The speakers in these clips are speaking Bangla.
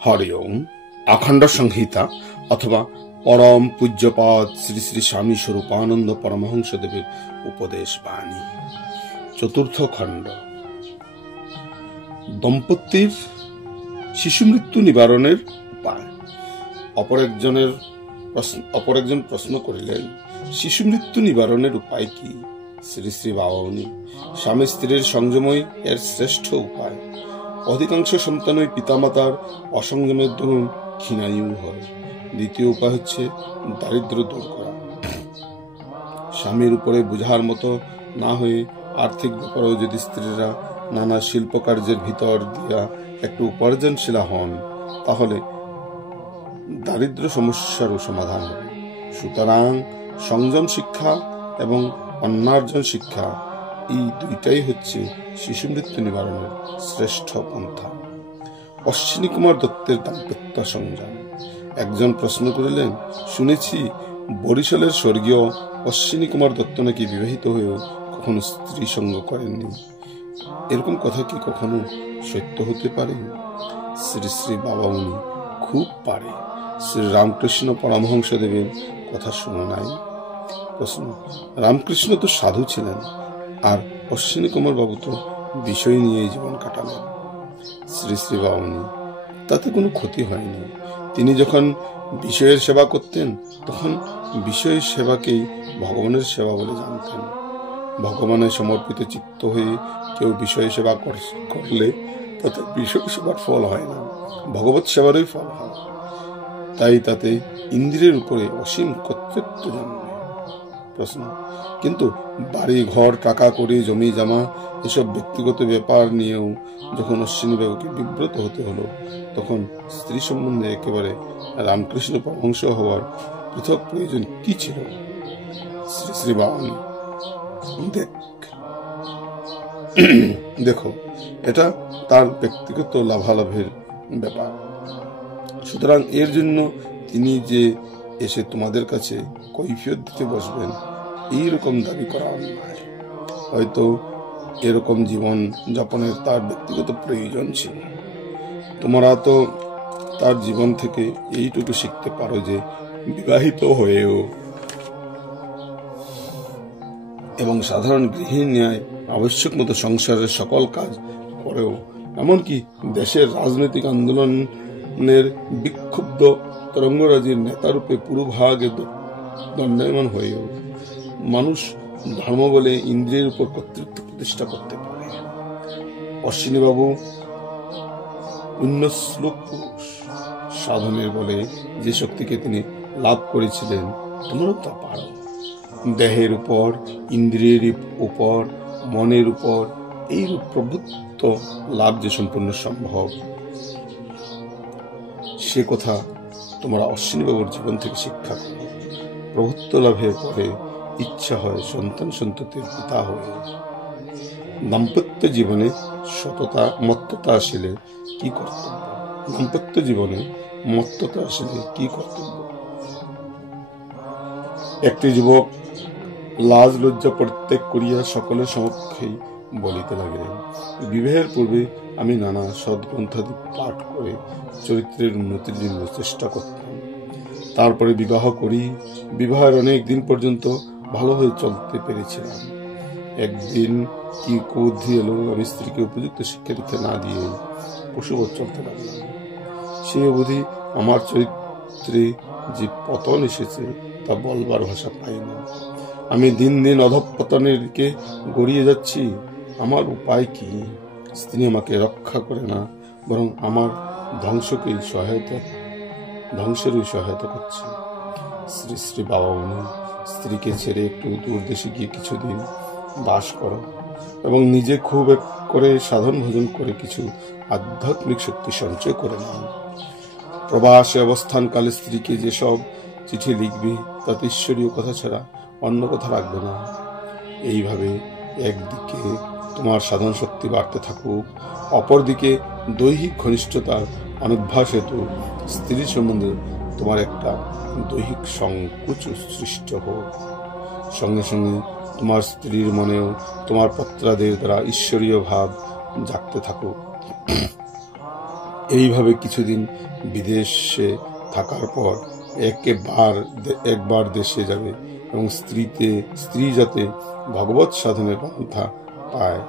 হরি ওম। অখণ্ড সংহিতা অথবা পরম পূজ্যপাদ শ্রী শ্রী স্বামী স্বরূপানন্দ পরমহংস দেবের উপদেশ বাণী, চতুর্থ খণ্ড। দম্পতির শিশু মৃত্যু নিবারণের উপায়। অপর একজন প্রশ্ন করিলেন, শিশু মৃত্যু নিবারণের উপায় কি? শ্রী শ্রী বাবামণি, স্বামী স্ত্রীর সংযমই এর শ্রেষ্ঠ উপায়। অধিকাংশ সন্তানই পিতামাতার অসংযমের দরুন ক্ষীণায়ু হয়। দ্বিতীয় উপায় হচ্ছে দারিদ্র দূর করা। স্বামীর উপরে বোঝার মতো না হয়ে আর্থিক ব্যাপারেও যদি স্ত্রীরা নানা শিল্প কার্যের ভিতর দিয়া একটু উপার্জনশীলা হন, তাহলে দারিদ্র সমস্যারও সমাধান হবে। সুতরাং সংযম শিক্ষা এবং অন্নার্জন শিক্ষা, এই দুইটাই হচ্ছে শিশু মৃত্যু নিবারণের শ্রেষ্ঠ পন্থা। অশ্বিনী কুমার দত্তের দাম্পত্য সংযম। একজন প্রশ্ন করিলেন, শুনেছি বরিশালের স্বর্গীয় অশ্বিনী কুমার দত্ত নাকি বিবাহিত হয়েও কখনো স্ত্রী সঙ্গ করেননি। এরকম কথা কি কখনো সত্য হতে পারে? শ্রী শ্রী বাবামণি, খুব পারে। শ্রী রামকৃষ্ণ পরমহংস দেবের কথা শুনো নাই? প্রশ্ন, রামকৃষ্ণ তো সাধু ছিলেন, আর অশ্বিনী কুমার বাবু তো বিষয় নিয়ে জীবন কাটালেন। শ্রী শ্রী বাবামণি, তাতে কোনো ক্ষতি হয়নি। তিনি যখন বিষয়ের সেবা করতেন, তখন বিষয়ের সেবাকেই ভগবানের সেবা বলে জানতেন। ভগবানের সমর্পিত চিত্ত হয়ে কেউ বিষয় সেবা করলে তাতে বিষয় সেবার ফল হয় না, ভগবত সেবারই ফল হয়। তাই তাতে ইন্দ্রিয়ের উপরে অসীম কর্তৃত্ব জন্মে। প্রশ্ন, কিন্তু বাড়ি ঘর, টাকা কড়ি, জমি জমা এসব ব্যক্তিগত ব্যাপার নিয়েও যখন অশ্বিনী বাবুকে বিব্রত হতে হলো, তখন স্ত্রী সম্বন্ধে একেবারে রামকৃষ্ণ পরমহংস হওয়ার পৃথক প্রয়োজন কি ছিল? শ্রী শ্রী বাবামণি, দেখো, এটা তার ব্যক্তিগত লাভালাভের ব্যাপার। সুতরাং এর জন্য তিনি যে এসে তোমাদের কাছে কৈফিয়ত দিতে বসবেন, এইরকম দাবি করা অন্যায়। হয়তো এরকম জীবন যাপনের তার ব্যক্তিগত প্রয়োজন ছিল। তোমরা তো তার জীবন থেকে এইটুকু শিখতে পারো যে বিবাহিত হয়েও এবং সাধারণ গৃহিণীর ন্যায় আবশ্যক মতো সংসারের সকল কাজ করেও, এমনকি দেশের রাজনৈতিক আন্দোলনের বিক্ষুব্ধ তরঙ্গরাজির নেতারূপে পুরোভাগে দণ্ডায়মান হয়েও মানুষ ধর্ম বলে ইন্দ্রিয়ের উপর কর্তৃত্ব প্রতিষ্ঠা করতে পারে। অশ্বিনীবাবু পুণ্যশ্লোক পুরুষ। সাধনের বলে যে শক্তিকে তিনি লাভ করেছিলেন, তোমরাও তা পারো। দেহের উপর, ইন্দ্রিয়ের উপর, মনের উপর এইরূপ প্রভুত্ব লাভ যে সম্পূর্ণ সম্ভব, সে কথা তোমরা অশ্বিনীবাবুর জীবন থেকে শিক্ষা করো। প্রভুত্ব লাভের পরে ইচ্ছা হয় সন্তান সন্ততির পিতা হয়ে। দাম্পত্য জীবনে মত্ততা আসিলে কি কর্তব্য? দাম্পত্য জীবনে মত্ততা আসিলে কি কর্তব্য? একটি যুবক লাজ লজ্জা পরিত্যাগ করিয়া সকলের সমক্ষেই বলিতে লাগিলেন, বিবাহের পূর্বে আমি নানা সদ্গ্রন্থাদি পাঠ করে চরিত্রের উন্নতির জন্য চেষ্টা করতাম। তারপরে বিবাহ করি। বিবাহের অনেক দিন পর্যন্ত ভালো হয়ে চলতে পেরেছিলাম। একদিন কি কুবুদ্ধি এলো, আমি স্ত্রীকে উপযুক্ত শিক্ষা দীক্ষা না দিয়ে পশুবৎ চলতে লাগলাম। সেই অবধি আমার চরিত্রে যে পতন এসেছে তা বলবার ভাষা পাই না। আমি দিন দিন অধঃপতনের দিকে গড়িয়ে যাচ্ছি। আমার উপায় কি? স্ত্রী আমাকে রক্ষা করে না, বরং আমার ধ্বংসেরই সহায়তা করছে। শ্রী শ্রী বাবামণি, স্ত্রীকে ছেড়ে একটু দূর দেশে গিয়ে কিছুদিন বাস করো এবং নিজে খুব করে সাধন ভজন করে কিছু আধ্যাত্মিক শক্তি সঞ্চয় করে নাও। প্রবাসে অবস্থানকালে স্ত্রীকে যেসব চিঠি লিখবে, তাতে ঈশ্বরীয় কথা ছাড়া অন্য কথা রাখবে না। এইভাবে একদিকে তোমার সাধন শক্তি বাড়তে থাকুক, অপরদিকে দৈহিক ঘনিষ্ঠতার অনভ্যাস হেতু স্ত্রীর সম্বন্ধে তোমার একটা দৈহিক সংকোচ সৃষ্ট হোক। সঙ্গে সঙ্গে তোমার স্ত্রীর মনেও তোমার পত্রাদের দ্বারা ঈশ্বরীয় ভাব জাগতে থাকুক। এইভাবে কিছুদিন বিদেশে থাকার পর একবার দেশে যাবে এবং স্ত্রী যাতে ভগবত সাধনের পন্থা পায়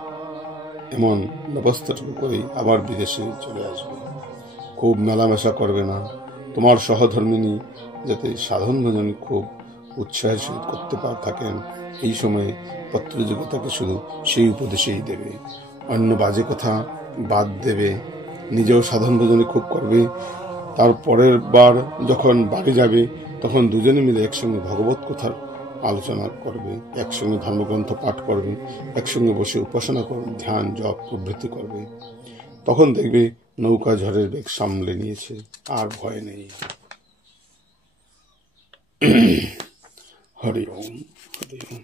এমন ব্যবস্থাটুকু করেই আবার বিদেশে চলে আসবে। খুব মেলামেশা করবে না। তোমার সহধর্মিনী যাতে সাধন ভজন খুব উৎসাহের সহিত করতে থাকেন, এই সময়ে পত্রযোগে তাকে শুধু সেই উপদেশেই দেবে। অন্য বাজে কথা বাদ দেবে, নিজেও সাধন ভজনে খুব করবে। তার পরের বার যখন বাড়ি যাবে তখন দুজনে মিলে একসঙ্গে ভগবত কথার আলোচনা করবে, একসঙ্গে ধর্মগ্রন্থ পাঠ করবে, একসঙ্গে বসে উপাসনা করবে, ধ্যান জপ প্রভৃতি করবে। তখন দেখবে নৌকা ঝড়ের বেগ সামলে নিয়েছে, আর ভয় নেই। হরি ওম, হরি ওম।